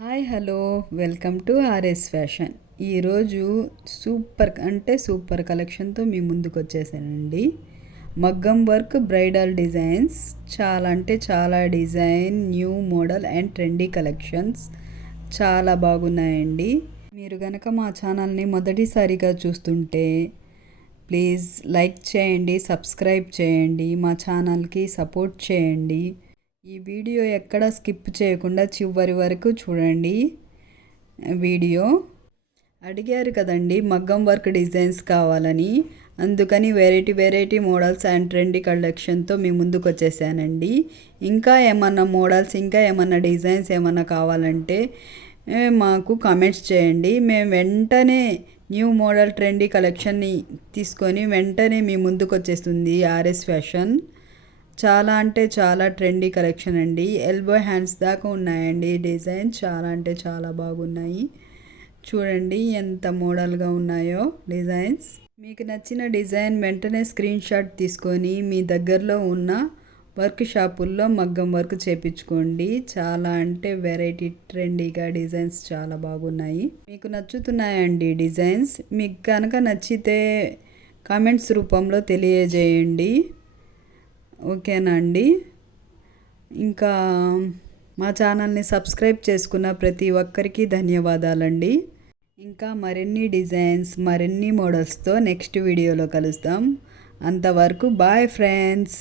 Hi hello welcome to RS fashion. ఈరోజు super కలెక్షన్తో మీ ముందుకు వచ్చేసానండి. మగ్గం వర్క్ బ్రైడల్ డిజైన్స్ చాలా design, new model and trendy collections చాలా బాగున్నాయండి. మీరు గనక మా ఛానల్ని మొదటిసారిగా చూస్తుంటే ప్లీజ్ లైక్ చేయండి, సబ్స్క్రైబ్ చేయండి, మా ఛానల్కి సపోర్ట్ చేయండి. ఈ వీడియో ఎక్కడ స్కిప్ చేయకుండా చివరి వరకు చూడండి. వీడియో అడిగారు కదండి మగ్గం వర్క్ డిజైన్స్ కావాలని, అందుకని వెరైటీ మోడల్స్ అండ్ ట్రెండీ కలెక్షన్తో మీ ముందుకు వచ్చేసానండి. ఇంకా ఏమన్నా మోడల్స్, ఇంకా ఏమన్నా డిజైన్స్ ఏమన్నా కావాలంటే మాకు కామెంట్స్ చేయండి. మేము వెంటనే న్యూ మోడల్ ట్రెండీ కలెక్షన్ని తీసుకొని వెంటనే మీ ముందుకు వచ్చేస్తుంది ఆర్ఎస్ ఫ్యాషన్. చాలా ట్రెండీ కలెక్షన్ అండి. ఎల్బో హ్యాండ్స్ దాకా ఉన్నాయండి డిజైన్. చాలా బాగున్నాయి. చూడండి ఎంత మోడల్గా ఉన్నాయో డిజైన్స్. మీకు నచ్చిన డిజైన్ వెంటనే స్క్రీన్ షాట్ తీసుకొని మీ దగ్గరలో ఉన్న వర్క్ షాపుల్లో మగ్గం వర్క్ చేపించుకోండి. వెరైటీ ట్రెండీగా డిజైన్స్ చాలా బాగున్నాయి. మీకు నచ్చుతున్నాయండి డిజైన్స్. మీకు కనుక నచ్చితే కామెంట్స్ రూపంలో తెలియజేయండి. ఓకేనా అండి. ఇంకా మా ఛానల్ని సబ్స్క్రైబ్ చేసుకున్న ప్రతి ఒక్కరికి ధన్యవాదాలండి. ఇంకా మరిన్ని డిజైన్స్, మరిన్ని మోడల్స్తో నెక్స్ట్ వీడియోలో కలుస్తాం. అంతవరకు బాయ్ ఫ్రెండ్స్.